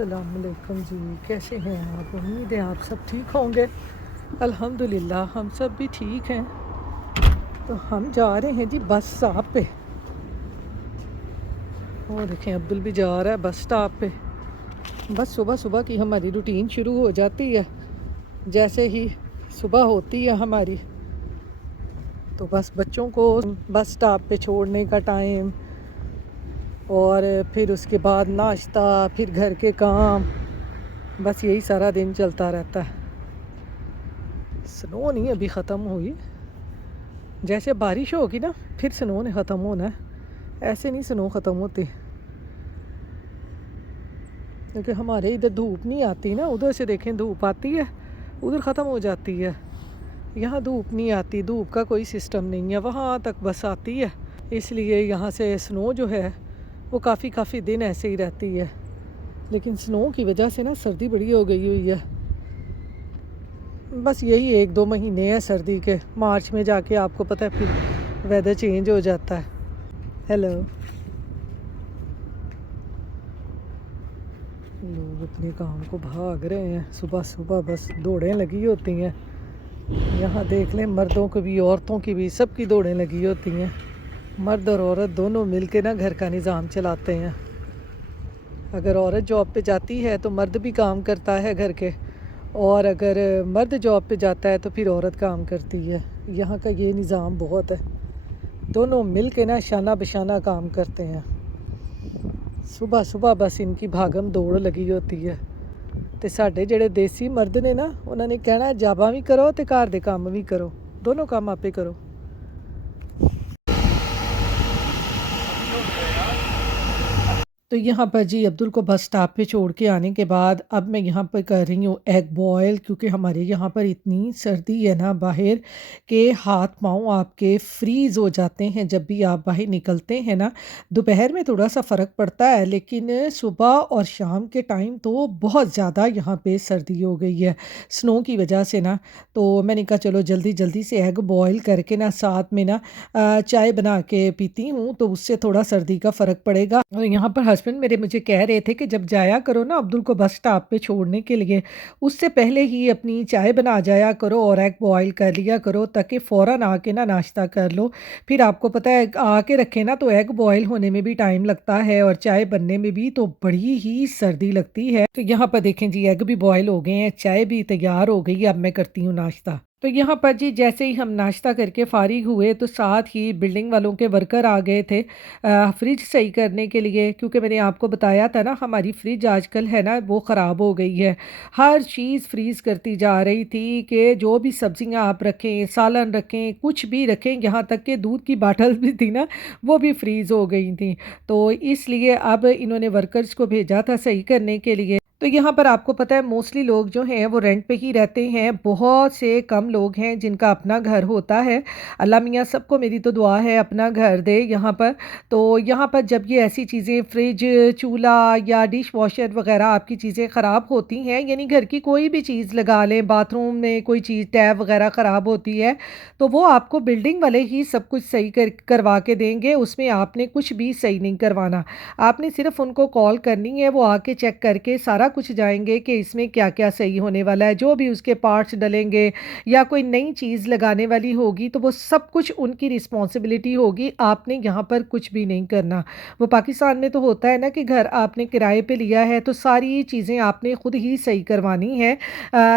अस्सलामुअलैकुम जी, कैसे हैं आप? उम्मीद है आप सब ठीक होंगे। अल्हम्दुलिल्लाह हम सब भी ठीक हैं। तो हम जा रहे हैं जी बस स्टॉप पे। वो देखें अब्दुल भी जा रहा है बस स्टॉप पे। बस सुबह सुबह की हमारी रूटीन शुरू हो जाती है। जैसे ही सुबह होती है हमारी, तो बस बच्चों को बस स्टॉप पे छोड़ने का टाइम, और फिर उसके बाद नाश्ता, फिर घर के काम, बस यही सारा दिन चलता रहता है। स्नो नहीं अभी ख़त्म हुई। जैसे बारिश होगी ना फिर स्नो ने ख़त्म होना है, ऐसे नहीं स्नो ख़त्म होती। क्योंकि हमारे इधर धूप नहीं आती ना, उधर से देखें धूप आती है, उधर ख़त्म हो जाती है। यहाँ धूप नहीं आती, धूप का कोई सिस्टम नहीं है, वहाँ तक बस आती है। इसलिए यहाँ से स्नो जो है वो काफ़ी दिन ऐसे ही रहती है। लेकिन स्नो की वजह से ना सर्दी बड़ी हो गई हुई है। बस यही 1-2 महीने हैं सर्दी के, मार्च में जाके आपको पता है फिर वेदर चेंज हो जाता है। हेलो, लोग अपने काम को भाग रहे हैं, सुबह सुबह बस दौड़ें लगी होती हैं। यहाँ देख लें, मर्दों की भी औरतों की भी सबकी दौड़ें लगी होती हैं। मर्द और औरत दोनों मिल के ना घर का निज़ाम चलाते हैं। अगर औरत जॉब पे जाती है तो मर्द भी काम करता है घर के, और अगर मर्द जॉब पे जाता है तो फिर औरत काम करती है। यहाँ का ये निज़ाम बहुत है, दोनों मिल के ना शाना बशाना काम करते हैं। सुबह सुबह बस इनकी भागम दौड़ लगी होती है। तो साढ़े जेड़े देसी मर्द ने ना, उन्होंने कहना जाबा भी करो तो घर के काम भी करो, दोनों काम आपे करो। तो यहाँ पर जी अब्दुल को बस स्टॉप पे छोड़ के आने के बाद अब मैं यहाँ पर कर रही हूँ एग बॉयल, क्योंकि हमारे यहाँ पर इतनी सर्दी है ना बाहर, के हाथ पाँव आपके फ्रीज़ हो जाते हैं जब भी आप बाहर निकलते हैं ना। दोपहर में थोड़ा सा फ़र्क पड़ता है, लेकिन सुबह और शाम के टाइम तो बहुत ज़्यादा यहाँ पे सर्दी हो गई है स्नो की वजह से ना। तो मैंने कहा चलो जल्दी जल्दी से एग बॉयल करके ना साथ में ना चाय बना के पीती हूँ, तो उससे थोड़ा सर्दी का फ़र्क पड़ेगा। और यहाँ पर हस्बैंड मेरे मुझे कह रहे थे कि जब जाया करो ना अब्दुल को बस स्टॉप पे छोड़ने के लिए, उससे पहले ही अपनी चाय बना जाया करो और एग बॉयल कर लिया करो, ताकि फ़ौरन आके ना नाश्ता कर लो। फिर आपको पता है आके रखे ना तो एग बॉयल होने में भी टाइम लगता है और चाय बनने में भी तो बड़ी ही सर्दी लगती है। तो यहाँ पर देखें जी एग भी बॉयल हो गए हैं, चाय भी तैयार हो गई है, अब मैं करती हूँ नाश्ता। तो यहाँ पर जी जैसे ही हम नाश्ता करके फ़ारिग हुए तो साथ ही बिल्डिंग वालों के वर्कर आ गए थे फ्रिज सही करने के लिए, क्योंकि मैंने आपको बताया था ना हमारी फ्रिज आजकल है ना वो ख़राब हो गई है। हर चीज़ फ्रीज़ करती जा रही थी कि जो भी सब्जियां आप रखें, सालन रखें, कुछ भी रखें, यहाँ तक कि दूध की बाटल भी थी ना वो भी फ्रीज़ हो गई थी। तो इसलिए अब इन्होंने वर्कर्स को भेजा था सही करने के लिए। तो यहाँ पर आपको पता है मोस्टली लोग जो हैं वो रेंट पे ही रहते हैं, बहुत से कम लोग हैं जिनका अपना घर होता है। अल्लाह मियाँ सबको मेरी तो दुआ है अपना घर दे यहाँ पर। तो यहाँ पर जब ये ऐसी चीज़ें फ्रिज, चूल्हा या डिश वॉशर वगैरह आपकी चीज़ें ख़राब होती हैं, यानी घर की कोई भी चीज़ लगा लें, बाथरूम में कोई चीज़ टैप वगैरह ख़राब होती है, तो वो आपको बिल्डिंग वाले ही सब कुछ सही करवा के देंगे, उसमें आपने कुछ भी सही नहीं करवाना। आपने सिर्फ उनको कॉल करनी है, वो आके चेक करके सारा कुछ जाएँगे कि इसमें क्या-क्या सही होने वाला है, जो भी उसके पार्ट्स डलेंगे या कोई नई चीज़ लगाने वाली होगी तो वो सब कुछ उनकी रिस्पॉन्सिबिलिटी होगी, आपने यहाँ पर कुछ भी नहीं करना। वो पाकिस्तान में तो होता है ना कि घर आपने किराए पे लिया है तो सारी चीज़ें आपने खुद ही सही करवानी है,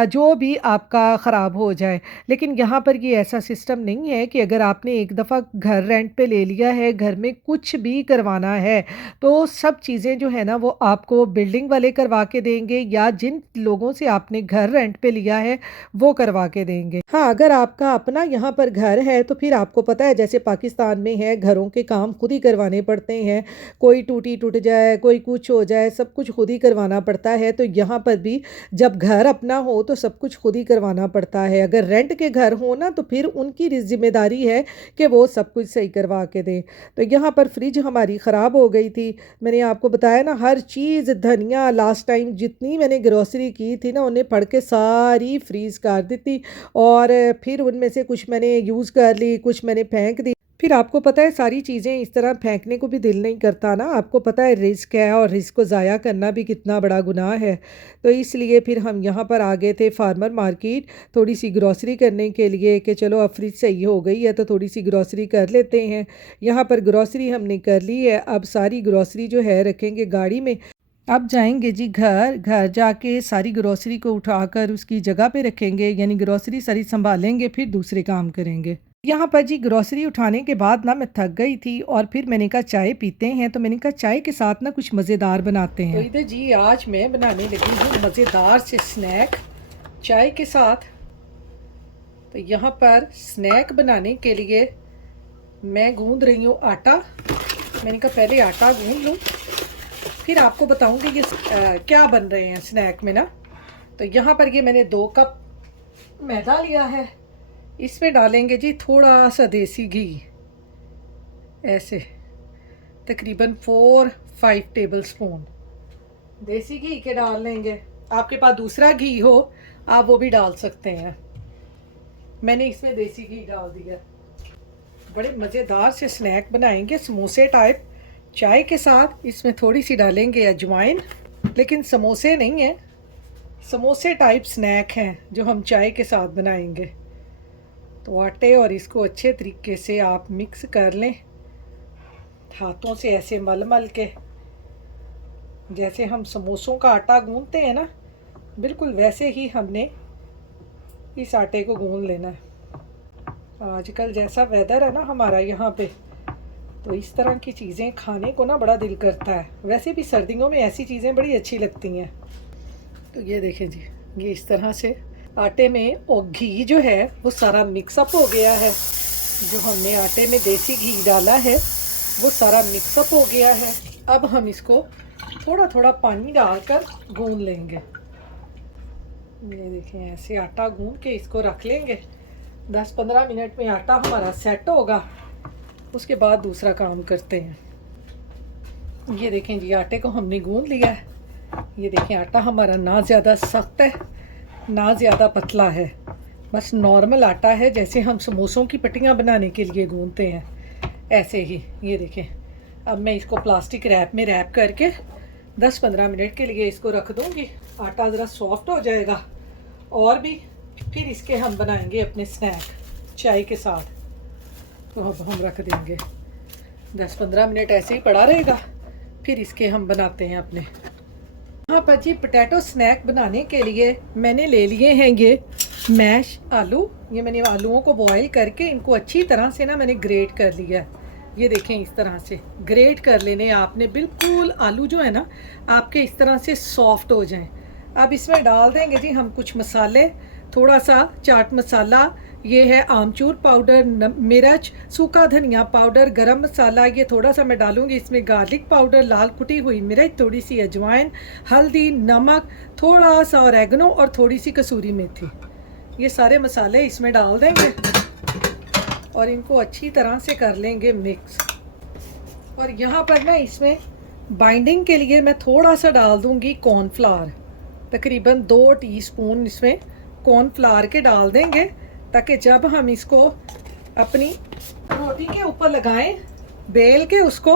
जो भी आपका ख़राब हो जाए। लेकिन यहाँ पर ये ऐसा सिस्टम नहीं है कि अगर आपने एक दफ़ा घर रेंट पे ले लिया है, घर में कुछ भी करवाना है तो सब चीज़ें जो है ना वो आपको बिल्डिंग वाले करवा के देंगे या जिन लोगों से आपने घर रेंट पे लिया है वो करवा के देंगे। हाँ, अगर आपका अपना यहाँ पर घर है तो फिर आपको पता है जैसे पाकिस्तान में है घरों के काम खुद ही करवाने पड़ते हैं। कोई टूटी टूट जाए, कोई कुछ हो जाए, सब कुछ खुद ही करवाना पड़ता है। तो यहाँ पर भी जब घर अपना हो तो सब कुछ खुद ही करवाना पड़ता है। अगर रेंट के घर हो ना तो फिर उनकी जिम्मेदारी है कि वो सब कुछ सही करवा के दें। तो यहाँ पर फ्रिज हमारी ख़राब हो गई थी। मैंने आपको बताया ना हर चीज़, धनिया लास्ट टाइम जितनी मैंने ग्रोसरी की थी ना उन्हें पढ़ के सारी फ्रीज़ कर दी थी, और फिर उनमें से कुछ मैंने यूज़ कर ली, कुछ मैंने फेंक दी। फिर आपको पता है सारी चीज़ें इस तरह फेंकने को भी दिल नहीं करता ना, आपको पता है रिस्क है और रिस्क को ज़ाया करना भी कितना बड़ा गुनाह है। तो इसलिए फिर हम यहाँ पर आ गए थे फार्मर मार्केट थोड़ी सी ग्रॉसरी करने के लिए कि चलो अब फ्रिज सही हो गई है तो थोड़ी सी ग्रॉसरी कर लेते हैं। यहाँ पर ग्रॉसरी हमने कर ली है, अब सारी ग्रॉसरी जो है रखेंगे गाड़ी में। अब जाएंगे जी घर, घर जाके सारी ग्रॉसरी को उठाकर उसकी जगह पे रखेंगे, यानी ग्रॉसरी सारी संभालेंगे, फिर दूसरे काम करेंगे। यहाँ पर जी ग्रॉसरी उठाने के बाद ना मैं थक गई थी और फिर मैंने कहा चाय पीते हैं, तो मैंने कहा चाय के साथ ना कुछ मज़ेदार बनाते हैं। तो इधर जी आज मैं बनाने लगी हूँ मज़ेदार से स्नैक चाय के साथ। तो यहाँ पर स्नैक बनाने के लिए मैं गूंद रही हूँ आटा। मैंने कहा पहले आटा गूंद लूँ, फिर आपको बताऊँगी ये क्या बन रहे हैं स्नैक में ना। तो यहाँ पर ये मैंने 2 कप मैदा लिया है, इसमें डालेंगे जी थोड़ा सा देसी घी, ऐसे तकरीबन 4-5 टेबल स्पून देसी घी के डाल लेंगे। आपके पास दूसरा घी हो आप वो भी डाल सकते हैं, मैंने इसमें देसी घी डाल दिया। बड़े मज़ेदार से स्नैक बनाएंगे समोसे टाइप चाय के साथ। इसमें थोड़ी सी डालेंगे अजवाइन, लेकिन समोसे नहीं है, समोसे टाइप स्नैक हैं जो हम चाय के साथ बनाएंगे। तो आटे और इसको अच्छे तरीके से आप मिक्स कर लें, हाथों से ऐसे मल मल के, जैसे हम समोसों का आटा गूंदते हैं ना, बिल्कुल वैसे ही हमने इस आटे को गूंद लेना है। आजकल जैसा वेदर है ना हमारा यहाँ पे, तो इस तरह की चीज़ें खाने को ना बड़ा दिल करता है। वैसे भी सर्दियों में ऐसी चीज़ें बड़ी अच्छी लगती हैं। तो ये देखें जी, ये इस तरह से आटे में और घी जो है वो सारा मिक्सअप हो गया है। जो हमने आटे में देसी घी डाला है वो सारा मिक्सअप हो गया है। अब हम इसको थोड़ा थोड़ा पानी डालकर गूंद लेंगे। ये देखें ऐसे आटा गूंद के इसको रख लेंगे। 10-15 मिनट में आटा हमारा सेट होगा, उसके बाद दूसरा काम करते हैं। ये देखें जी आटे को हमने गूंद लिया है। ये देखें आटा हमारा ना ज़्यादा सख्त है ना ज़्यादा पतला है, बस नॉर्मल आटा है, जैसे हम समोसों की पट्टियाँ बनाने के लिए गूंदते हैं ऐसे ही। ये देखें अब मैं इसको प्लास्टिक रैप में रैप करके 10-15 मिनट के लिए इसको रख दूँगी। आटा ज़रा सॉफ्ट हो जाएगा और भी, फिर इसके हम बनाएंगे अपने स्नैक चाय के साथ। तो अब हम रख देंगे 10-15 मिनट ऐसे ही पड़ा रहेगा, फिर इसके हम बनाते हैं अपने। यहाँ पर जी पोटैटो स्नैक बनाने के लिए मैंने ले लिए हैं ये मैश आलू। ये मैंने आलूओं को बॉईल करके इनको अच्छी तरह से ना मैंने ग्रेट कर लिया है। ये देखें इस तरह से ग्रेट कर लेने आपने, बिल्कुल आलू जो है ना आपके इस तरह से सॉफ्ट हो जाएं। अब इसमें डाल देंगे जी हम कुछ मसाले, थोड़ा सा चाट मसाला, ये है आमचूर पाउडर, मिर्च, सूखा धनिया पाउडर, गरम मसाला, ये थोड़ा सा मैं डालूंगी इसमें गार्लिक पाउडर, लाल कुटी हुई मिर्च, थोड़ी सी अजवाइन, हल्दी, नमक, थोड़ा सा ऑरेगनो और थोड़ी सी कसूरी मेथी। ये सारे मसाले इसमें डाल देंगे और इनको अच्छी तरह से कर लेंगे मिक्स। और यहाँ पर ना इसमें बाइंडिंग के लिए मैं थोड़ा सा डाल दूँगी कॉर्नफ्लावर, तकरीबन 2 टीस्पून इसमें कॉर्नफ्लावर के डाल देंगे, ताकि जब हम इसको अपनी रोटी के ऊपर लगाएं बेल के उसको,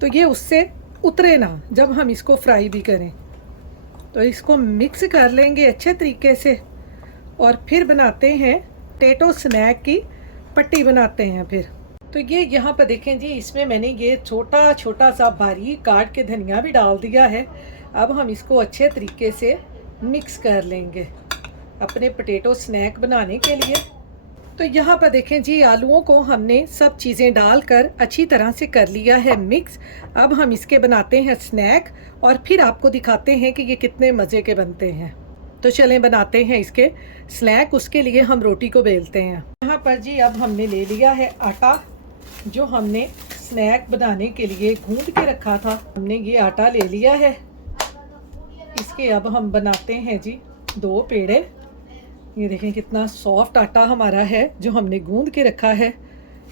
तो ये उससे उतरे ना जब हम इसको फ्राई भी करें। तो इसको मिक्स कर लेंगे अच्छे तरीके से और फिर बनाते हैं पोटैटो स्नैक की पट्टी बनाते हैं फिर। तो ये यहाँ पर देखें जी, इसमें मैंने ये छोटा छोटा सा बारीक काट के धनिया भी डाल दिया है। अब हम इसको अच्छे तरीके से मिक्स कर लेंगे अपने पोटैटो स्नैक बनाने के लिए। तो यहाँ पर देखें जी, आलूओं को हमने सब चीज़ें डालकर अच्छी तरह से कर लिया है मिक्स। अब हम इसके बनाते हैं स्नैक और फिर आपको दिखाते हैं कि ये कितने मज़े के बनते हैं। तो चलें बनाते हैं इसके स्नैक। उसके लिए हम रोटी को बेलते हैं। यहाँ पर जी अब हमने ले लिया है आटा, जो हमने स्नैक बनाने के लिए गूंद के रखा था, हमने ये आटा ले लिया है। इसके अब हम बनाते हैं जी 2 पेड़े। ये देखें कितना सॉफ्ट आटा हमारा है जो हमने गूंद के रखा है।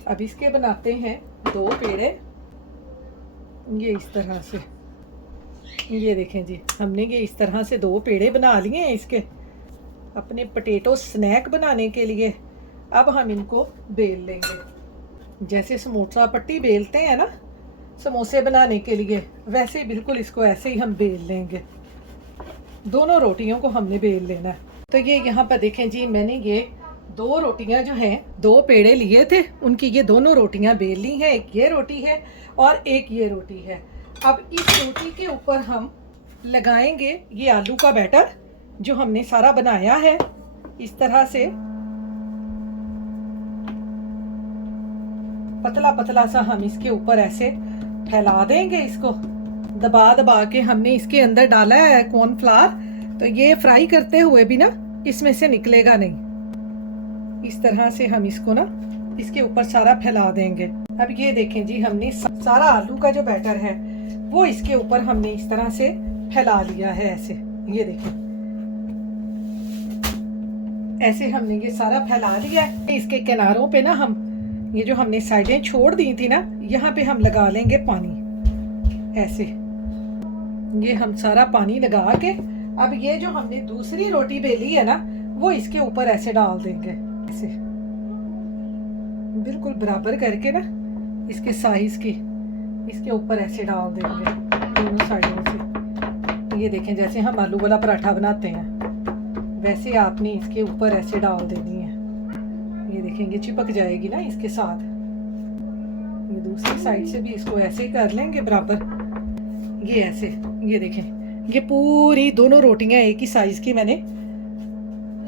अब इसके बनाते हैं 2 पेड़े, ये इस तरह से। ये देखें जी, हमने ये इस तरह से 2 पेड़े बना लिए हैं इसके अपने पोटैटो स्नैक बनाने के लिए। अब हम इनको बेल लेंगे। जैसे समोसा पट्टी बेलते हैं ना समोसे बनाने के लिए, वैसे ही बिल्कुल इसको ऐसे ही हम बेल लेंगे। दोनों रोटियों को हमने बेल लेना है। तो ये यहाँ पर देखें जी, मैंने ये 2 रोटियां जो हैं, 2 पेड़े लिए थे, उनकी ये दोनों रोटियां बेल ली हैं। एक ये रोटी है और एक ये रोटी है। अब इस रोटी के ऊपर हम लगाएंगे ये आलू का बैटर जो हमने सारा बनाया है। इस तरह से पतला पतला सा हम इसके ऊपर ऐसे फैला देंगे। इसको दबा दबा के हमने इसके अंदर डाला है कॉर्नफ्लावर, तो ये फ्राई करते हुए भी ना इसमें से निकलेगा नहीं। इस तरह से हम इसको ना इसके ऊपर सारा फैला देंगे। अब ये देखें जी, हमने सारा आलू का जो बैटर है वो इसके ऊपर हमने इस तरह से फैला लिया है। ऐसे ये देखें, ऐसे हमने ये सारा फैला लिया है। इसके किनारों पे ना हम ये जो हमने साइडें छोड़ दी थी ना, यहाँ पे हम लगा लेंगे पानी। ऐसे ये हम सारा पानी लगा के अब ये जो हमने दूसरी रोटी बेली है ना वो इसके ऊपर ऐसे डाल देंगे। ऐसे बिल्कुल बराबर करके ना इसके साइज की इसके ऊपर ऐसे डाल देंगे दोनों साइडों से। ये देखें, जैसे हम आलू वाला पराठा बनाते हैं वैसे आपने इसके ऊपर ऐसे डाल देनी है। ये देखेंगे चिपक जाएगी ना इसके साथ। ये दूसरी साइड से भी इसको ऐसे कर लेंगे बराबर। ये ऐसे, ये देखें, ये पूरी दोनों रोटियां एक ही साइज की मैंने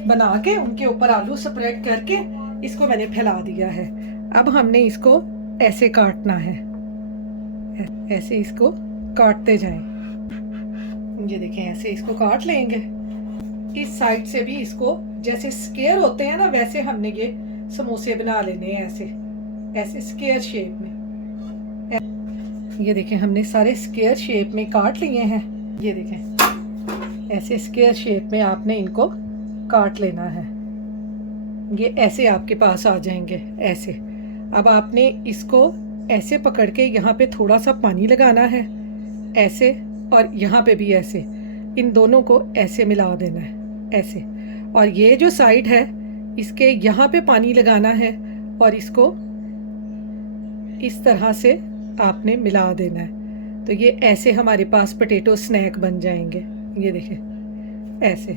बना के उनके ऊपर आलू स्प्रेड करके इसको मैंने फैला दिया है। अब हमने इसको ऐसे काटना है, ऐसे इसको काटते जाएं। ये देखें, ऐसे इसको काट लेंगे। इस साइड से भी इसको जैसे स्क्वायर होते हैं ना वैसे हमने ये समोसे बना लेने हैं। ऐसे ऐसे स्क्वायर शेप में। ये देखें, हमने सारे स्क्वायर शेप में काट लिए हैं। ये देखें, ऐसे स्क्वायर शेप में आपने इनको काट लेना है। ये ऐसे आपके पास आ जाएंगे ऐसे। अब आपने इसको ऐसे पकड़ के यहाँ पे थोड़ा सा पानी लगाना है ऐसे, और यहाँ पे भी ऐसे, इन दोनों को ऐसे मिला देना है ऐसे। और ये जो साइड है इसके यहाँ पे पानी लगाना है और इसको इस तरह से आपने मिला देना है। तो ये ऐसे हमारे पास पोटैटो स्नैक बन जाएंगे। ये देखें, ऐसे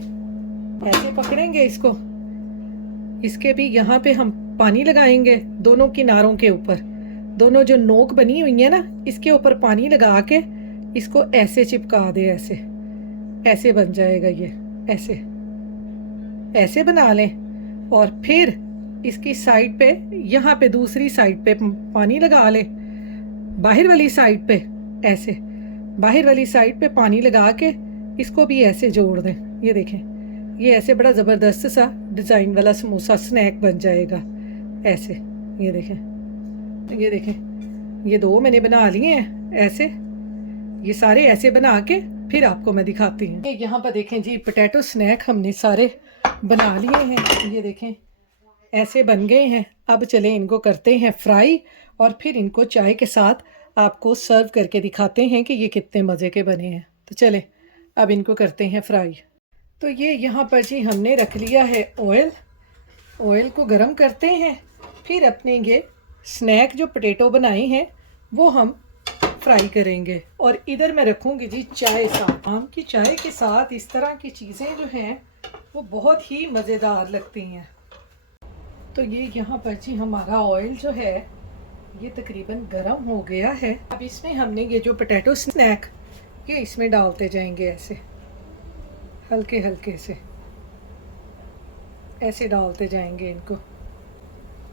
ऐसे पकड़ेंगे इसको। इसके भी यहाँ पे हम पानी लगाएंगे दोनों किनारों के ऊपर। दोनों जो नोक बनी हुई है ना इसके ऊपर पानी लगा के इसको ऐसे चिपका दे। ऐसे ऐसे बन जाएगा ये। ऐसे ऐसे बना लें और फिर इसकी साइड पे यहाँ पे दूसरी साइड पे पानी लगा लें। बाहर वाली साइड पे ऐसे, बाहर वाली साइड पे पानी लगा के इसको भी ऐसे जोड़ दें। ये देखें, ये ऐसे बड़ा ज़बरदस्त सा डिज़ाइन वाला समोसा स्नैक बन जाएगा ऐसे। ये देखें, ये देखें, ये 2 मैंने बना लिए हैं ऐसे। ये सारे ऐसे बना के फिर आपको मैं दिखाती हूँ। यहाँ पर देखें जी, पोटैटो स्नैक हमने सारे बना लिए हैं। ये देखें, ऐसे बन गए हैं। अब चलें इनको करते हैं फ्राई और फिर इनको चाय के साथ आपको सर्व करके दिखाते हैं कि ये कितने मज़े के बने हैं। तो चलें अब इनको करते हैं फ्राई। तो ये यहाँ पर जी हमने रख लिया है ऑयल। ऑयल को गरम करते हैं, फिर अपने ये स्नैक जो पोटैटो बनाए हैं वो हम फ्राई करेंगे। और इधर मैं रखूँगी जी चाय साथ। आम की चाय के साथ इस तरह की चीज़ें जो हैं वो बहुत ही मज़ेदार लगती हैं। तो ये यहाँ पर जी हमारा ऑयल जो है ये तकरीबन गरम हो गया है। अब इसमें हमने ये जो पोटैटो स्नैक ये इसमें डालते जाएंगे ऐसे हल्के हल्के से, ऐसे डालते जाएंगे इनको।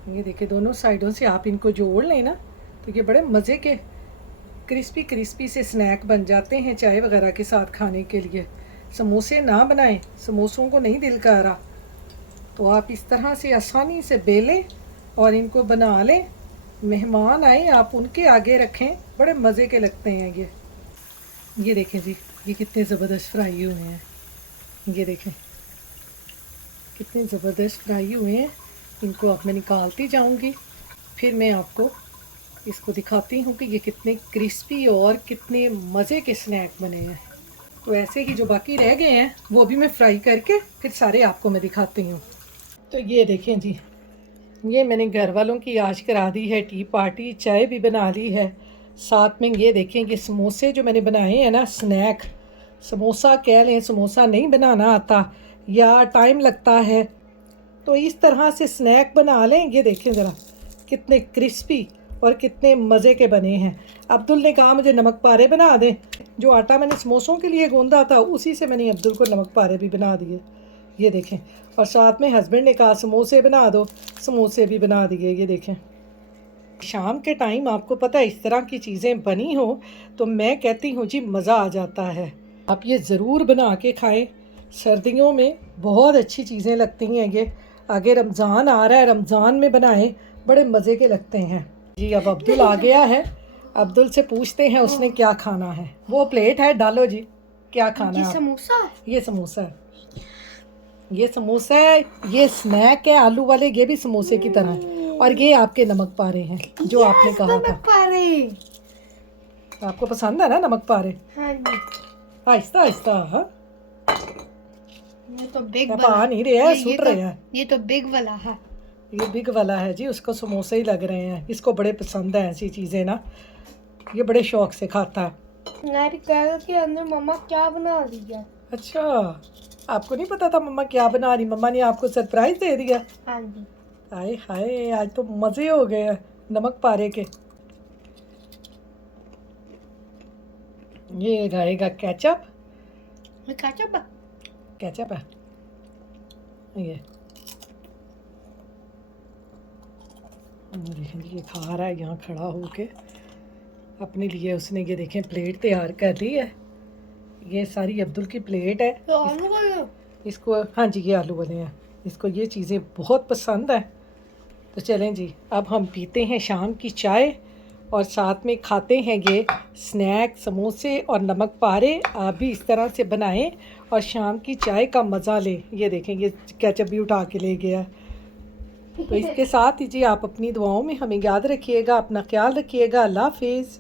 ये देखिए, दोनों साइडों से आप इनको जोड़ लें ना तो ये बड़े मज़े के क्रिस्पी क्रिस्पी से स्नैक बन जाते हैं चाय वगैरह के साथ खाने के लिए। समोसे ना बनाएं, समोसों को नहीं दिल कर रहा, तो आप इस तरह से आसानी से बेलें और इनको बना लें। मेहमान आए आप उनके आगे रखें, बड़े मज़े के लगते हैं ये देखें जी, ये कितने ज़बरदस्त फ्राई हुए हैं। ये देखें कितने ज़बरदस्त फ्राई हुए हैं। इनको अब मैं निकालती जाऊंगी, फिर मैं आपको इसको दिखाती हूँ कि ये कितने क्रिस्पी और कितने मज़े के स्नैक बने हैं। तो ऐसे ही जो बाकी रह गए हैं वो भी मैं फ्राई करके फिर सारे आपको मैं दिखाती हूँ। तो ये देखें जी, ये मैंने घर वालों की आज करा दी है टी पार्टी, चाय भी बना ली है। साथ में ये देखें, ये समोसे जो मैंने बनाए हैं ना, स्नैक समोसा कह लें, समोसा नहीं बनाना आता या टाइम लगता है तो इस तरह से स्नैक बना लें। ये देखें ज़रा कितने क्रिस्पी और कितने मज़े के बने हैं। अब्दुल ने कहा मुझे नमक पारे बना दें। जो आटा मैंने समोसों के लिए गूंदा था उसी से मैंने अब्दुल को नमक पारे भी बना दिए। ये देखें, और साथ में हस्बैंड ने कहा समोसे बना दो, समोसे भी बना दिए। ये देखें, शाम के टाइम आपको पता है इस तरह की चीज़ें बनी हो तो मैं कहती हूँ जी मज़ा आ जाता है। आप ये ज़रूर बना के खाएं, सर्दियों में बहुत अच्छी चीज़ें लगती हैं ये। आगे रमज़ान आ रहा है, रमज़ान में बनाएं, बड़े मज़े के लगते हैं जी। अब अब्दुल आ गया है, अब्दुल से पूछते हैं उसने क्या खाना है। वो प्लेट है, डालो जी क्या खाना है। समोसा, ये समोसा है, ये समोसा है, ये स्नैक है आलू वाले, ये भी समोसे की तरह है। और ये आपके नमक पारे हैं जो आपने कहा था। नमक पारे आपको पसंद है ना नमक पारे? हाँ जी। आहिस्ता आहिस्ता। हाँ, ये तो बिग पा नहीं रहा है, सुट रहे हैं। ये तो बिग वाला है। ये बिग वाला है जी, उसको समोसे ही लग रहे हैं। इसको बड़े पसंद है ऐसी चीज़ें ना, ये बड़े शौक से खाता है। मैं कह रही थी अंदर मम्मा क्या बना रही है। अच्छा, आपको नहीं पता था मम्मा क्या बना रही? मम्मा ने आपको सरप्राइज दे दिया। हाँ जी। हाय हाय, आज तो मज़े हो गए हैं नमक पारे के। ये रहेगा केचप। केचप केचप है ये। देखें ये खा रहा है यहाँ खड़ा होके अपने लिए। उसने ये देखें प्लेट तैयार कर ली है। ये सारी अब्दुल की प्लेट है। तो आलू वाले इसको, हाँ जी ये आलू वाले हैं। इसको ये चीज़ें बहुत पसंद है। तो चलें जी, अब हम पीते हैं शाम की चाय और साथ में खाते हैं ये स्नैक समोसे और नमक पारे। आप भी इस तरह से बनाएं और शाम की चाय का मज़ा लें। ये देखें, ये केचप भी उठा के ले गया। तो इसके साथ ही जी आप अपनी दुआओं में हमें याद रखिएगा, अपना ख्याल रखिएगा। अल्लाह हाफिज़।